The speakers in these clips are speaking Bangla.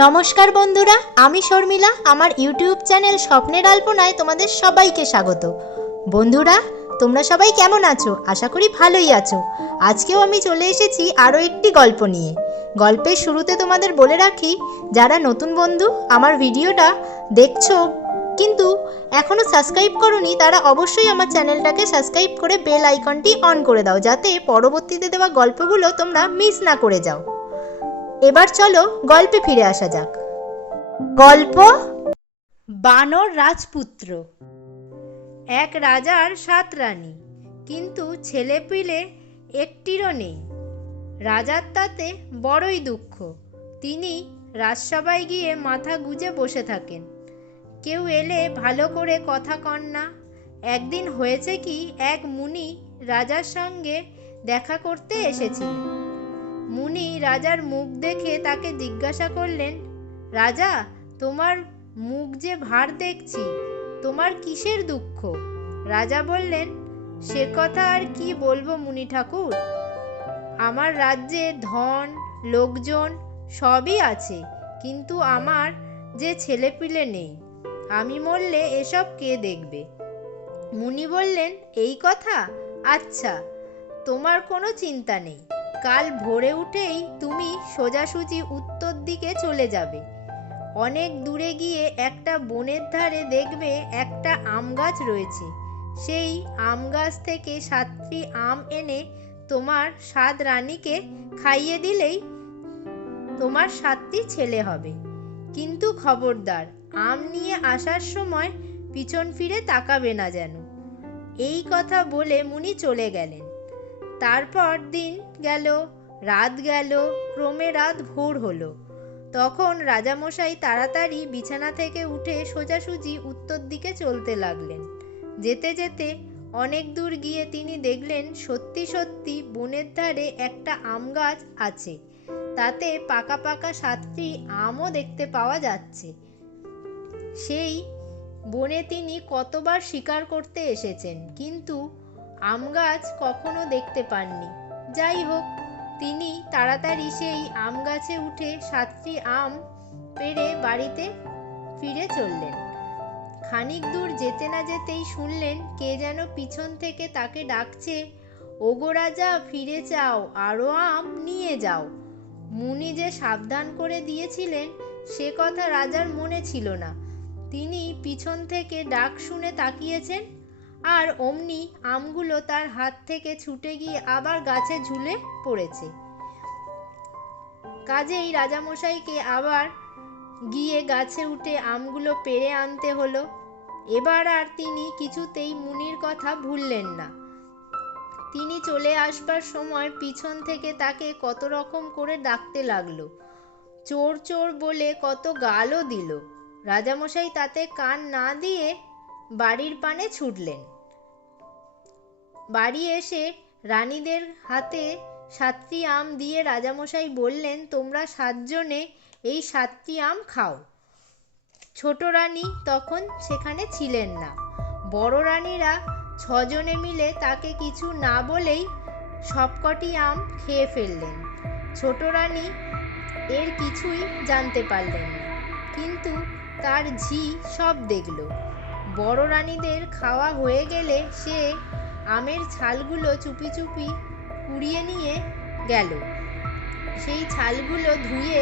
নমস্কার বন্ধুরা, আমি শর্মিলা। আমার ইউটিউব চ্যানেল স্বপ্নের আলপনায় তোমাদের সবাইকে স্বাগত। বন্ধুরা, তোমরা সবাই কেমন আছো? আশা করি ভালোই আছো। আজকেও আমি চলে এসেছি আরও একটি গল্প নিয়ে। গল্পের শুরুতে তোমাদের বলে রাখি, যারা নতুন বন্ধু আমার ভিডিওটা দেখছো কিন্তু এখনও সাবস্ক্রাইব করোনি, তারা অবশ্যই আমার চ্যানেলটাকে সাবস্ক্রাইব করে বেল আইকনটি অন করে দাও, যাতে পরবর্তীতে দেওয়া গল্পগুলো তোমরা মিস না করে যাও। এবার চলো গল্পে ফিরে আসা যাক। গল্প বানর রাজপুত্র। এক রাজার 7 রানী, কিন্তু ছেলেপিলে একটিরও নেই। রাজার তাতে বড়ই দুঃখ। তিনি রাজসভায় গিয়ে মাথা গুজে বসে থাকেন। কেউ এলে ভালো করে কথা কন না। একদিন হয়েছে কি, এক মুনি রাজার সঙ্গে দেখা করতে এসেছিলেন। মুনি রাজার মুখ দেখে তাকে জিজ্ঞাসা করলেন, রাজা, তোমার মুখ যে ভার দেখছি, তোমার কিসের দুঃখ? রাজা বললেন, সে কথা আর কি বলবো মুনি ঠাকুর। আমার রাজ্যে ধন লোকজন সবই আছে, কিন্তু আমার যে ছেলেপিলে নেই। আমি মরলে এসব কে দেখবে? মুনি বললেন, এই কথা? আচ্ছা, তোমার কোনো চিন্তা নেই। কাল ভোরে উঠেই তুমি সোজাসুজি উত্তর দিকে চলে যাবে। অনেক দূরে গিয়ে একটা বনের ধারে দেখবে একটা আম গাছ রয়েছে। সেই আম গাছ থেকে 7টি আম এনে তোমার 7 রানীকে খাইয়ে দিলেই তোমার 7টি ছেলে হবে। কিন্তু খবরদার, আম নিয়ে আসার সময় পিছন ফিরে তাকাবে না যেন। এই কথা বলে মুনি চলে গেলেন। তারপর দিন গেল, রাত গেল, ক্রমে রাত ভোর হলো। তখন রাজামশাই তাড়াতাড়ি বিছানা থেকে উঠে সোজাসুজি উত্তর দিকে চলতে লাগলেন। যেতে যেতে অনেক দূর গিয়ে তিনি দেখলেন সত্যি সত্যি বনের ধারে একটা আম গাছ আছে। তাতে পাকা পাকা 7টি আমও দেখতে পাওয়া যাচ্ছে। সেই বনে তিনি কতবার শিকার করতে এসেছেন, কিন্তু আম গাছ কখনো দেখতে পাননি। যাই হোক, তিনি তাড়াতাড়ি সেই আম গাছে উঠে 7টি আম পেড়ে বাড়িতে ফিরে চললেন। খানিক দূর যেতে না যেতেই শুনলেন কে যেন পিছন থেকে তাকে ডাকছে, ওগো রাজা, ফিরে চাও, আরো আম নিয়ে যাও। মুনি যে সাবধান করে দিয়েছিলেন সে কথা রাজার মনে ছিল না। তিনি পিছন থেকে ডাক শুনে তাকিয়েছেন, আর অমনি আমগুলো তার হাত থেকে ছুটে গিয়ে আবার গাছে ঝুলে পড়েছে। কাজেই রাজামশাইকে আবার গিয়ে গাছে উঠে আমগুলো পেড়ে আনতে হলো। এবার আর তিনি কিছুতেই মুনির কথা ভুললেন না। তিনি চলে আসবার সময় পিছন থেকে তাকে কত রকম করে ডাকতে লাগলো। চোর চোর বলে কত গালও দিল। রাজামশাই তাতে কান না দিয়ে বাড়ির পানে ছুটলেন। বাড়ি এসে রানীদের হাতে 7টি আম দিয়ে রাজামশাই বললেন, তোমরা 7 জনে এই 7টি আম খাও। ছোট রানী তখন সেখানে ছিলেন না। বড় রানীরা 6 জনে মিলে তাকে কিছু না বলেই সবকটি আম খেয়ে ফেললেন। ছোট রানী এর কিছুই জানতে পারলেন না, কিন্তু তার ঝি সব দেখল। বড় রানীদের খাওয়া হয়ে গেলে সে আমের ছালগুলো চুপি চুপি কুড়িয়ে নিয়ে গেল। সেই ছালগুলো ধুয়ে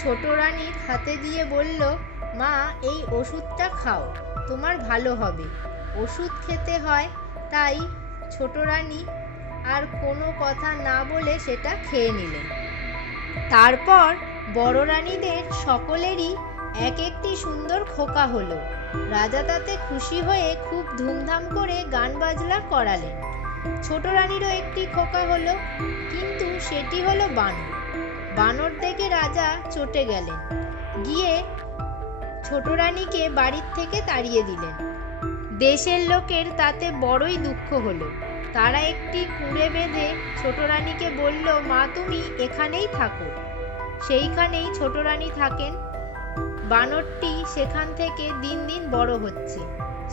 ছোট রানীর হাতে দিয়ে বলল, মা, এই ওষুধটা খাও, তোমার ভালো হবে। ওষুধ খেতে হয়, তাই ছোট রানী আর কোনো কথা না বলে সেটা খেয়ে নিলেন। তারপর বড় রানীদের সকলেরই এক একটি সুন্দর খোকা হলো। রাজা তাতে খুশি হয়ে খুব ধুমধাম করে গান বাজনা করালেন। ছোট রানীরও একটি খোকা হলো, কিন্তু সেটি হলো বানর। বানর দেখে রাজা চটে গেলেন, গিয়ে ছোট রানীকে বাড়ির থেকে তাড়িয়ে দিলেন। দেশের লোকের তাতে বড়ই দুঃখ হলো। তারা একটি কুঁড়ে বেঁধে ছোট রানীকে বলল, মা, তুমি এখানেই থাকো। সেইখানেই ছোট রানী থাকেন। বানরটি সেখান থেকে দিন দিন বড় হচ্ছে।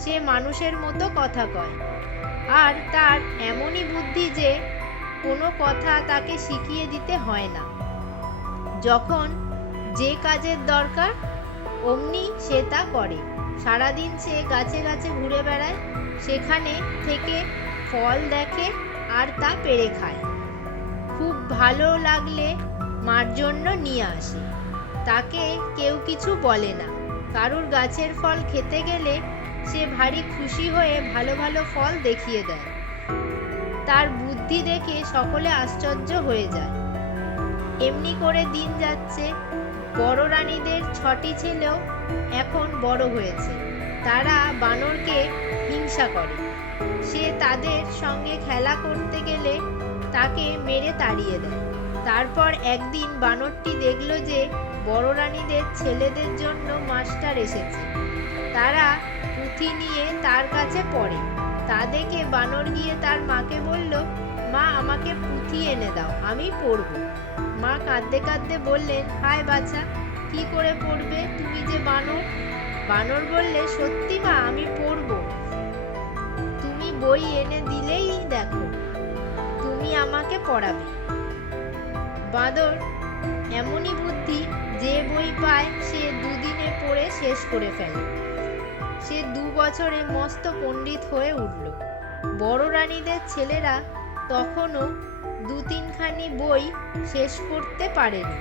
সে মানুষের মতো কথা কয়, আর তার এমনই বুদ্ধি যে কোনো কথা তাকে শিখিয়ে দিতে হয় না। যখন যে কাজের দরকার অমনি সে তা করে। সারাদিন সে গাছে গাছে ঘুরে বেড়ায়, সেখানে থেকে ফল দেখে আর তা পেড়ে খায়। খুব ভালো লাগলে মার জন্য নিয়ে আসে। তাকে কেউ কিছু বলে না। কারুর গাছের ফল খেতে গেলে সে ভারী খুশি হয়ে ভালো ভালো ফল দেখিয়ে দেয়। তার বুদ্ধি দেখে সকলে আশ্চর্য হয়ে যায়। এমনি করে দিন যাচ্ছে। বড় রানীদের 6টি ছেলেও এখন বড় হয়েছে। তারা বানরকে হিংসা করে। সে তাদের সঙ্গে খেলা করতে গেলে তাকে মেরে তাড়িয়ে দেয়। তারপর একদিন বানরটি দেখল যে বড় রানীদের ছেলেদের জন্য মাস্টার এসেছে। তারা পুঁথি নিয়ে তার কাছে পড়ে। তা দেখে বানর গিয়ে তার মাকে বলল, মা, আমাকে পুঁথি এনে দাও, আমি পড়ব। মা কাঁদতে কাঁদতে বললেন, হায় বাছা, কি করে পড়বে, তুমি যে বানর। বানর বললে, সত্যি মা, আমি পড়ব। তুমি বই এনে দিলেই দেখো, তুমি আমাকে পড়াবে। বাঁদর এমনই বুদ্ধি, যে বই পায় সে দুদিনে পড়ে শেষ করে ফেলে। সে 2 বছরে মস্ত পণ্ডিত হয়ে উঠল। বড় রানীদের ছেলেরা তখনও 2-3খানি বই শেষ করতে পারেনি।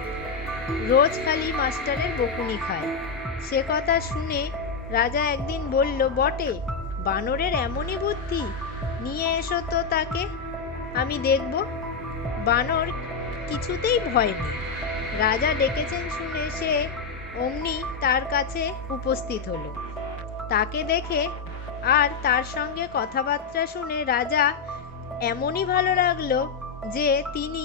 রোজ খালি মাস্টারের বকুনি খায়। সে কথা শুনে রাজা একদিন বলল, বটে, বানরের এমনই বুদ্ধি, নিয়ে এসো তো তাকে, আমি দেখব। বানর কিছুতেই ভয় নেই। রাজা ডেকেছেন শুনে সে অমনি তার কাছে উপস্থিত হলো। তাকে দেখে আর তার সঙ্গে কথাবার্তা শুনে রাজা এমনই ভালো লাগলো যে তিনি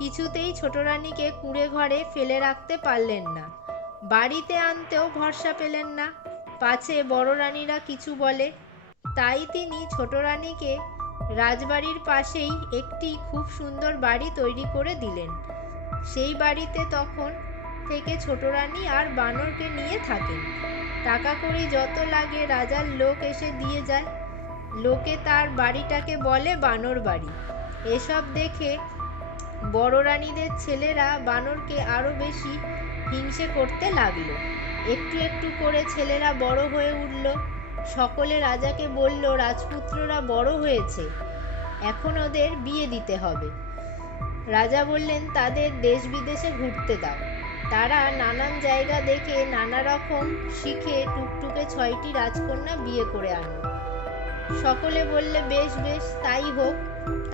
কিছুতেই ছোট রানীকে কুঁড়ে ঘরে ফেলে রাখতে পারলেন না। বাড়িতে আনতেও ভরসা পেলেন না, পাছে বড় রানীরা কিছু বলে। তাই তিনি ছোট রানীকে রাজবাড়ির পাশেই একটি খুব সুন্দর বাড়ি তৈরি করে দিলেন। সেই বাড়িতে তখন থেকে ছোট রানী আর বানরকে নিয়ে থাকেন। টাকা কড়ি যত লাগে রাজার লোক এসে দিয়ে যায়। লোকে তার বাড়িটাকে বলে বানর বাড়ি। এসব দেখে বড় রানীদের ছেলেরা বানরকে আরো বেশি হিংসে করতে লাগলো। একটু একটু করে ছেলেরা বড় হয়ে উঠল। সকলে রাজাকে বলল, রাজপুত্ররা বড় হয়েছে, এখন ওদের বিয়ে দিতে হবে। রাজা বললেন, তাদের দেশ বিদেশে ঘুরতে দাও। তারা নানান জায়গা দেখে নানা রকম শিখে টুকটুকে 6টি রাজকন্যা বিয়ে করে আনো। সকলে বললে, বেশ বেশ, তাই হোক।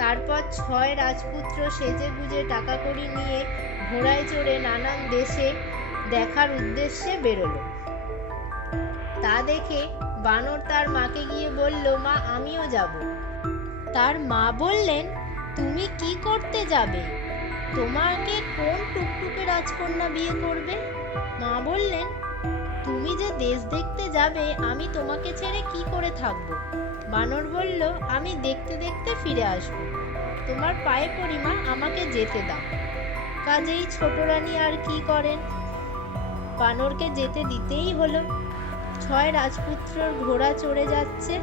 তারপর 6 রাজপুত্র সেজে গুজে টাকা কড়ি নিয়ে ঘোড়ায় চড়ে নানান দেশে দেখার উদ্দেশ্যে বেরোলো। তা দেখে বানর তার মাকে গিয়ে বলল, মা, আমিও যাব। তার মা বললেন, তুমি কি করতে যাবে? তোমাকে কোন টুকটুকে রাজকন্যা বিয়ে করবে? মা বললেন, তুমি যে দেশ দেখতে যাবে, আমি তোমাকে ছেড়ে কি করে থাকবো? বানর বলল, আমি দেখতে দেখতে ফিরে আসব, তোমার পায়ে পড়ি মা, আমাকে যেতে দাও। কাজেই ছোট রানী আর কি করেন, বানরকে যেতে দিতেই হলো। 6 রাজপুত্রর ঘোড়া চড়ে যাচ্ছে।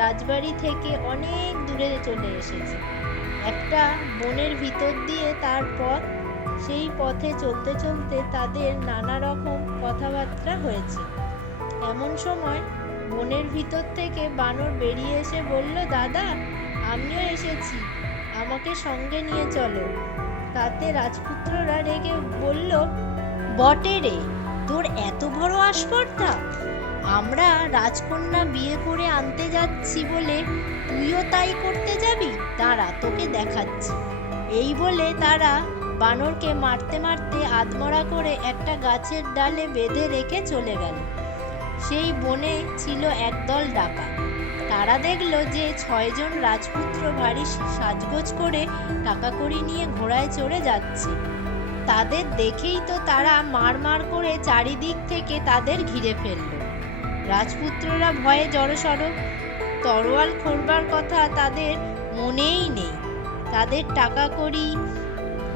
রাজবাড়ি থেকে অনেক দূরে চলে এসেছে। একটা বনের ভিতর দিয়ে তার পথ। সেই পথে চলতে চলতে তাদের নানা রকম কথাবার্তা হয়েছে। এমন সময় বনের ভিতর থেকে বানর বেরিয়ে এসে বলল, দাদা, আমিও এসেছি, আমাকে সঙ্গে নিয়ে চলো। তাতে রাজপুত্ররা রেগে বলল, বটে রে, তোর এত বড় আস্পর্ধা! আমরা রাজকন্যা বিয়ে করে আনতে যাচ্ছি বলে তুইও তাই করতে যাবি? দাঁড়া, তোকে দেখাচ্ছি। এই বলে তারা বানরকে মারতে মারতে আধমরা করে একটা গাছের ডালে বেঁধে রেখে চলে গেল। সেই বনে ছিল একদল ডাকাত। তারা দেখল যে 6 জন রাজপুত্র ভারী সাজগোজ করে টাকা কড়ি নিয়ে ঘোড়ায় চড়ে যাচ্ছে। তাদের দেখেই তো তারা মার মার করে চারিদিক থেকে তাদের ঘিরে ফেলল। রাজপুত্ররা ভয়ে জড়সড়, তরোয়াল খোঁড়বার কথা তাদের মনেই নেই। তাদের টাকা কড়ি,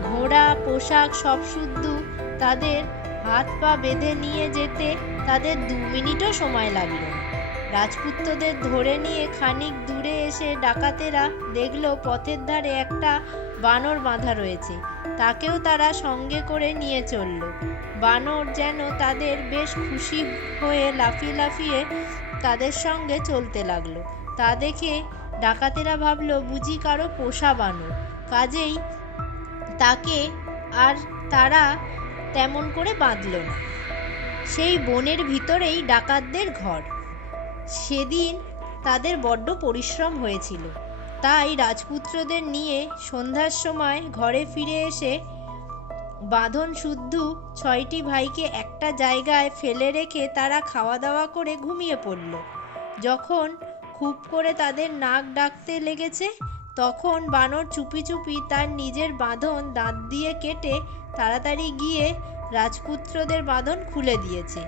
ঘোড়া, পোশাক সব শুদ্ধ। তাদের হাত পা বেঁধে নিয়ে যেতে তাদের 2 মিনিটও সময় লাগলো। রাজপুত্রদের ধরে নিয়ে খানিক দূরে এসে ডাকাতেরা দেখল পথের ধারে একটা বানর বাঁধা রয়েছে। তাকেও তারা সঙ্গে করে নিয়ে চলল। বানর যেন তাদের বেশ খুশি হয়ে লাফিয়ে লাফিয়ে তাদের সঙ্গে চলতে লাগলো। তা দেখে ডাকাতেরা ভাবলো বুঝি কারো পোষা বানর, কাজেই তাকে আর তারা তেমন করে বাঁধল না। সেই বনের ভিতরেই ডাকাতদের ঘর। সেদিন তাদের বড্ড পরিশ্রম হয়েছিল, তাই রাজপুত্রদের নিয়ে সন্ধ্যার সময় ঘরে ফিরে এসে বাঁধন শুদ্ধ 6টি ভাইকে একটা জায়গায় ফেলে রেখে তারা খাওয়া দাওয়া করে ঘুমিয়ে পড়ল। যখন খুব করে তাদের নাক ডাকতে লেগেছে, তখন বানর চুপি চুপি তার নিজের বাঁধন দাঁত দিয়ে কেটে তাড়াতাড়ি গিয়ে রাজপুত্রদের বাঁধন খুলে দিয়েছে।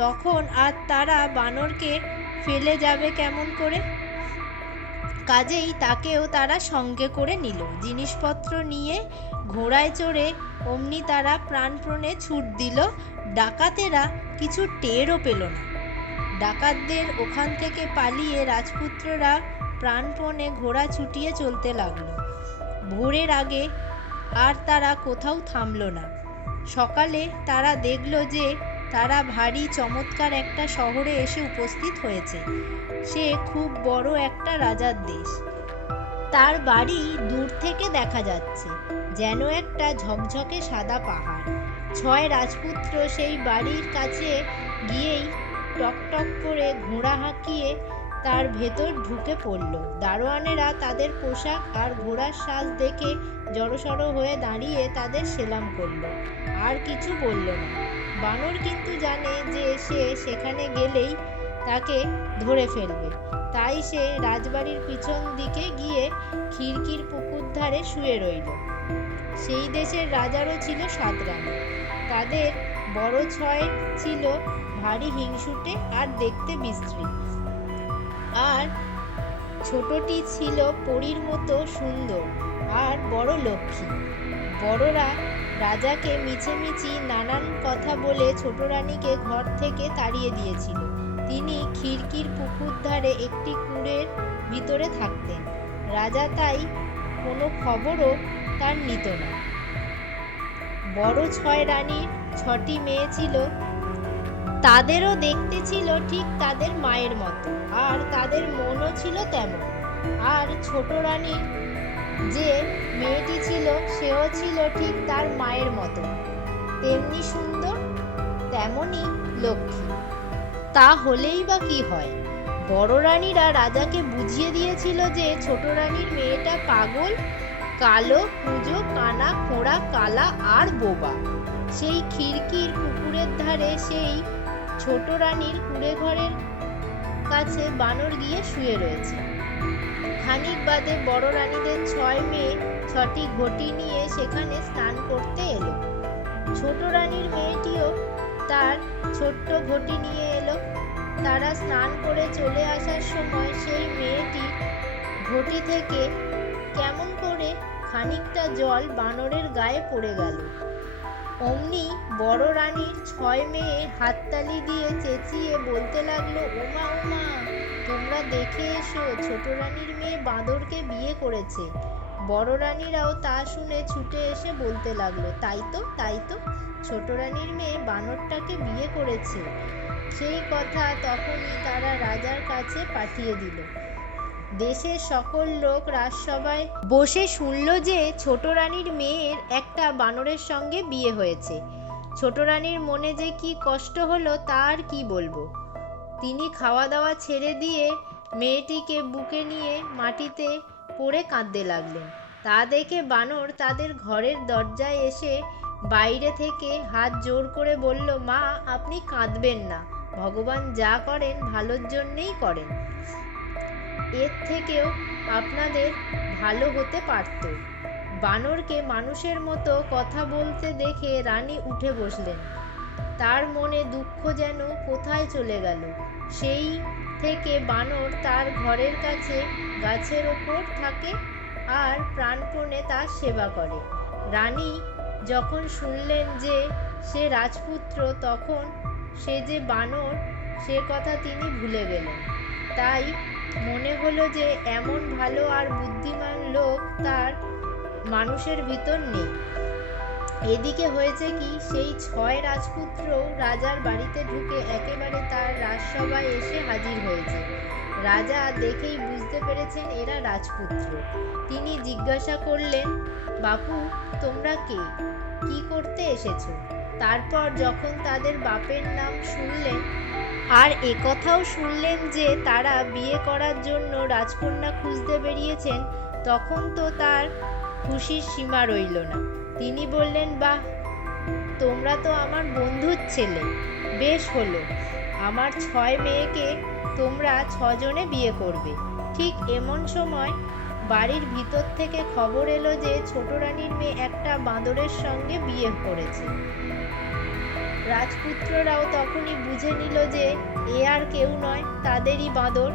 তখন আর তারা বানরকে ফেলে যাবে কেমন করে, কাজেই তাকেও তারা সঙ্গে করে নিল। জিনিসপত্র নিয়ে ঘোড়ায় চড়ে অমনি তারা প্রাণপণে ছুট দিল। ডাকাতেরা কিছু টেরও পেল না। ডাকাতদের ওখান থেকে পালিয়ে রাজপুত্ররা প্রাণপণে ঘোড়া ছুটিয়ে চলতে লাগলো। ভোরের আগে আর তারা কোথাও থামল না। সকালে তারা দেখল যে তারা ভারী চমৎকার একটা শহরে এসে উপস্থিত হয়েছে। সে খুব বড় একটা রাজার দেশ। তার বাড়ি দূর থেকে দেখা যাচ্ছে, যেন একটা ঝকঝকে সাদা পাহাড়। 6 রাজপুত্র সেই বাড়ির কাছে গিয়েই টকটক করে ঘোড়া হাঁকিয়ে তার ভেতর ঢুকে পড়ল। দারোয়ানেরা তাদের পোশাক আর ঘোড়ার সাজ দেখে জড়সড় হয়ে দাঁড়িয়ে তাদের সেলাম করল, আর কিছু বলল না। বানর কিন্তু জানে যে সে সেখানে গেলেই তাকে ধরে ফেলবে, তাই সে রাজবাড়ির পিছন দিকে গিয়ে খিড়কির পুকুর ধারে শুয়ে রইল। সেই দেশের রাজারও ছিল 7 রানী। তাদের বড় 6 ছিল ভারী হিংসুটে আর দেখতে বিশ্রী, আর ছোটটি ছিল পরীর মতো সুন্দর আর বড় লক্ষ্মী। বড়রা রাজাকে মিছিমিছি নানান কথা বলে ছোট রানীকে ঘর থেকে তাড়িয়ে দিয়েছিল। তিনি খিড়কির পুকুর ধারে একটি কুঁড়ের ভিতরে থাকতেন। রাজা তাই কোনো খবরও তার নিত না। বড় 6 রানীর 6টি মেয়ে ছিল, তাদেরও দেখতে ছিল ঠিক তাদের মায়ের মতো, আর তাদের মনও ছিল তেমন। আর ছোট রানীর যে মেয়েটি ছিল সেও ছিল ঠিক তার মায়ের মতো, তেমনি সুন্দর তেমনি লক্ষ্মী। তা হলেই বা কি হয়? বড় রানীরা রাজাকে বুঝিয়ে দিয়েছিল যে ছোট রানীর মেয়েটা পাগল, কালো, কুঁজো, কানা, খোঁড়া, কালা আর বোবা। সেই খিড়কির পুকুরের ধারে সেই ছোট রানীর কুঁড়ে ঘরের কাছে বানর গিয়ে শুয়ে রয়েছে। খানিক বাদে বড় রানীদের 6 মেয়ে 6টি ঘটি নিয়ে সেখানে স্নান করতে এলো। ছোট রানীর মেয়েটিও তার ছোট্ট ঘটি নিয়ে এলো। তারা স্নান করে চলে আসার সময় সেই মেয়েটি ঘটি থেকে কেমন করে খানিকটা জল বানরের গায়ে পড়ে গেল। অমনি বড় রানীর 6 মেয়ে হাততালি দিয়ে চেঁচিয়ে বলতে লাগলো, ওমা ওমা, তোমরা দেখে এসো, ছোট রানীর মেয়ে বাঁদরকে বিয়ে করেছে। বড় রানীরাও তা শুনে ছুটে এসে বলতে লাগলো, তাই তো তাই তো, ছোট রানীর মেয়ে বানরটাকে বিয়ে করেছে। সেই কথা তখনই তারা রাজার কাছে পাঠিয়ে দিল। দেশের সকল লোক রাজসভায় বসে শুনল যে ছোট রানীর মেয়ের একটা বানরের সঙ্গে বিয়ে হয়েছে। ছোট রানীর মনে যে কি কষ্ট হলো তা আর কি বলবো। তিনি খাওয়া দাওয়া ছেড়ে দিয়ে মেয়েটিকে বুকে নিয়ে মাটিতে পড়ে কাঁদতে লাগলেন। তা দেখে বানর তাদের ঘরের দরজায় এসে বাইরে থেকে হাত জোর করে বলল, মা, আপনি কাঁদবেন না, ভগবান যা করেন ভালোর জন্যেই করেন। এর থেকেও আপনাদের ভালো হতে পারত। বানরকে মানুষের মতো কথা বলতে দেখে রানী উঠে বসলেন। তার মনে দুঃখ যেন কোথায় চলে গেল। সেই থেকে বানর তার ঘরের কাছে গাছের ওপর থাকে আর প্রাণপণে তার সেবা করে। রানী যখন শুনলেন যে সে রাজপুত্র, তখন সে যে বানর সে কথা তিনি ভুলে গেলেন। তাই মনে হলো যে এমন ভালো আর বুদ্ধিমান লোক তার মানুষের ভিতর নেই। এদিকে হয়েছে কি, সেই 6 রাজপুত্র রাজার বাড়িতে ঢুকে একেবারে তার রাজসভায় এসে হাজির হয়েছে। রাজা দেখেই বুঝতে পেরেছেন এরা রাজপুত্র। তিনি জিজ্ঞাসা করলেন, বাপু, তোমরা কে, কি করতে এসেছো? তারপর যখন তাদের বাপের নাম শুনলেন আর একথাও শুনলেন যে তারা বিয়ে করার জন্য রাজকন্যা খুঁজতে বেরিয়েছেন, তখন তো তার খুশির সীমা রইল না। তিনি বললেন, বাহ, তোমরা তো আমার বন্ধুর ছেলে, বেশ হলো, আমার 6 মেয়েকে তোমরা 6 জনে বিয়ে করবে। ঠিক এমন সময় বাড়ির ভিতর থেকে খবর এলো যে ছোট রানীর মেয়ে একটা বাঁদরের সঙ্গে বিয়ে করেছে। রাজপুত্ররাও তখনই বুঝে নিল যে এ আর কেউ নয়, তাদেরই বাঁদর।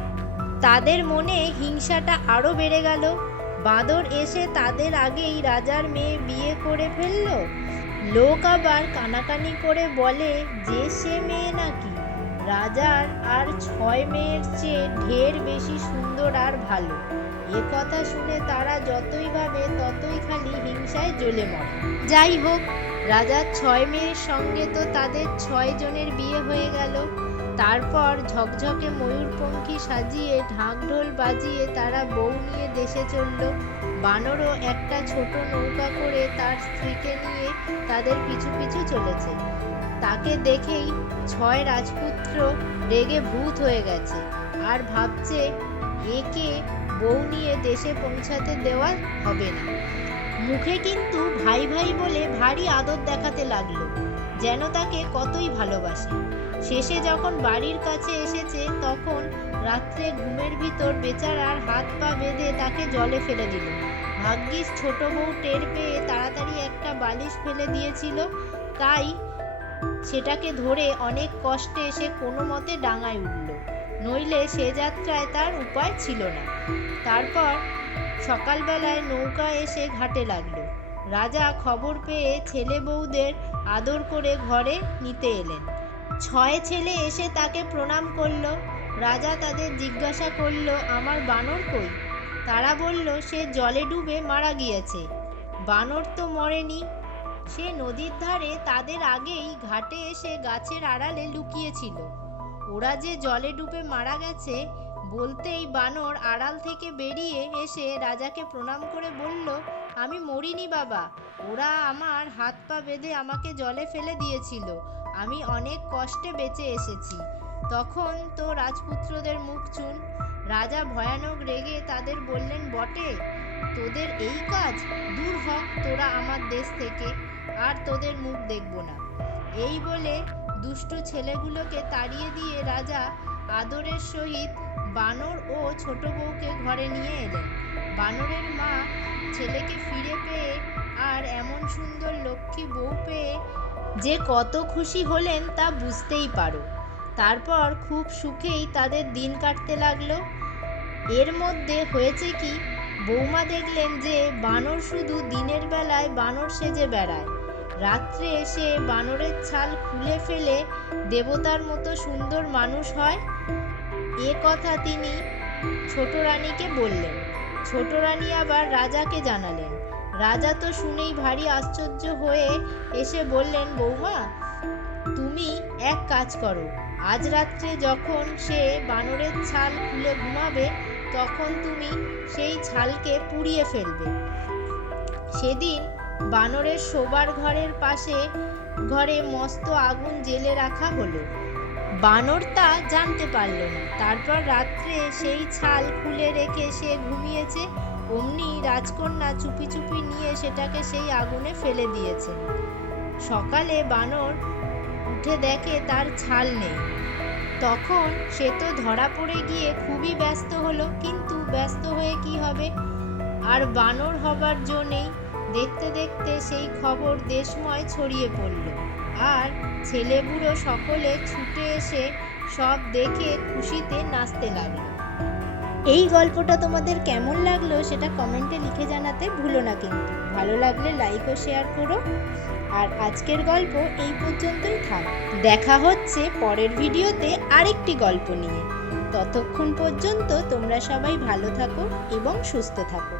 তাদের মনে হিংসাটা আরো বেড়ে গেল। বাঁদর এসে তাদের আগেই রাজার মেয়ে বিয়ে করে ফেলল। লোক আবার কানাকানি করে বলে যে সে মেয়ে নাকি রাজার আর 6 মেয়ের চেয়ে ঢের বেশি সুন্দর আর ভালো। এ কথা শুনে তারা যতই ভাবে ততই খালি হিংসায় জ্বলে মরে। যাই হোক, রাজার 6 মেয়ের সঙ্গে তো তাদের 6 জনের বিয়ে হয়ে গেল। তারপর ঝকঝকে ময়ূরপঙ্খী সাজিয়ে ঢাকঢোল বাজিয়ে তারা বউ নিয়ে দেশে চলল। বানরও একটা ছোট নৌকা করে তার স্ত্রীকে নিয়ে তাদের পিছু পিছু চলেছে। তাকে দেখেই 6 রাজপুত্র রেগে ভূত হয়ে গেছে আর ভাবছে একে বউ নিয়ে দেশে পৌঁছাতে দেওয়া হবে না। মুখে কিন্তু ভাই ভাই বলে ভারী আদর দেখাতে লাগলো, যেন তাকে কতই ভালোবাসে। শেষে যখন বাড়ির কাছে এসেছে তখন রাত্রে ঘুমের ভিতর বেচারার হাত পা বেঁধে তাকে জলে ফেলে দিল। ভাগ্যিস ছোট বউ টের পেয়ে তাড়াতাড়ি একটা বালিশ ফেলে দিয়েছিল, তাই সেটাকে ধরে অনেক কষ্টে সে কোনো মতে ডাঙায় উঠল, নইলে সে যাত্রায় তার উপায় ছিল না। তারপর সকালবেলায় নৌকা এসে ঘাটে লাগলো। রাজা খবর পেয়ে ছেলে বউদের আদর করে ঘরে নিতে এলেন। 6 ছেলে এসে তাকে প্রণাম করল। রাজা তাদের জিজ্ঞাসা করল, আমার বানর কই? তারা বলল, সে জলে ডুবে মারা গিয়েছে। বানর তো মরেনি, সে নদীর ধারে তাদের আগেই ঘাটে এসে গাছের আড়ালে লুকিয়েছিল। ওরা যে জলে ডুবে মারা গেছে বলতেই বানর আড়াল থেকে বেরিয়ে এসে রাজাকে প্রণাম করে বলল, আমি মরিনি বাবা, ওরা আমার হাত পা বেঁধে আমাকে জলে ফেলে দিয়েছিল, আমি অনেক কষ্টে বেঁচে এসেছি। তখন তো রাজপুত্রদের মুখ চুন। রাজা ভয়ানক রেগে তাদের বললেন, বটে, তোদের এই কাজ, দূর হ তোরা আমার দেশ থেকে, আর তোদের মুখ দেখব না। এই বলে দুষ্টু ছেলেগুলোকে তাড়িয়ে দিয়ে রাজা আদরের সহিত বানর ও ছোট বউকে ঘরে নিয়ে এলেন। বানরের মা ছেলেকে ফিরে পেয়ে আর এমন সুন্দর লক্ষ্মী বউ পেয়ে যে কত খুশি হলেন তা বুঝতেই পারো। তারপর খুব সুখেই তাদের দিন কাটতে লাগলো। এর মধ্যে হয়েছে কি, বৌমা দেখলেন যে বানর শুধু দিনের বেলায় বানর সেজে বেড়ায়, রাত্রে এসে বানরের ছাল খুলে ফেলে দেবতার মতো সুন্দর মানুষ হয়। এ কথা তিনি ছোট রানীকে বললেন। ছোট রানী আবার রাজাকে জানালেন। রাজা তো শুনেই ভারী আশ্চর্য হয়ে এসে বললেন, বৌমা, তুমি এক কাজ করো, আজ রাত্রে যখন সে বানরের ছাল খুলে ঘুমাবে তখন তুমি সেই ছালকে পুড়িয়ে ফেলবে। সেদিন বানরের শোবার ঘরের পাশে ঘরে মস্ত আগুন জ্বেলে রাখা হলো। বানর তা জানতে পারল না। তারপর রাত্রে সেই ছাল খুলে রেখে সে ঘুমিয়েছে। অমনি রাজকন্যা চুপি চুপি নিয়ে সেটাকে সেই আগুনে ফেলে দিয়েছে। সকালে বানর উঠে দেখে তার ছাল নেই। তখন সে তো ধরা পড়ে গিয়ে খুবই ব্যস্ত হলো, কিন্তু ব্যস্ত হয়ে কি হবে, আর বানর হবার জো নেই। দেখতে দেখতে সেই খবর দেশময় ছড়িয়ে পড়ল, আর ছেলে বুড়ো সকলে ছুটে এসে সব দেখে খুশিতে নাচতে লাগলো। এই গল্পটা তোমাদের কেমন লাগলো সেটা কমেন্টে লিখে জানাতে ভুলো না কিন্তু। ভালো লাগলে লাইক ও শেয়ার করো। আর আজকের গল্প এই পর্যন্তই থাক। দেখা হচ্ছে পরের ভিডিওতে আরেকটি গল্প নিয়ে। ততক্ষণ পর্যন্ত তোমরা সবাই ভালো থাকো এবং সুস্থ থাকো।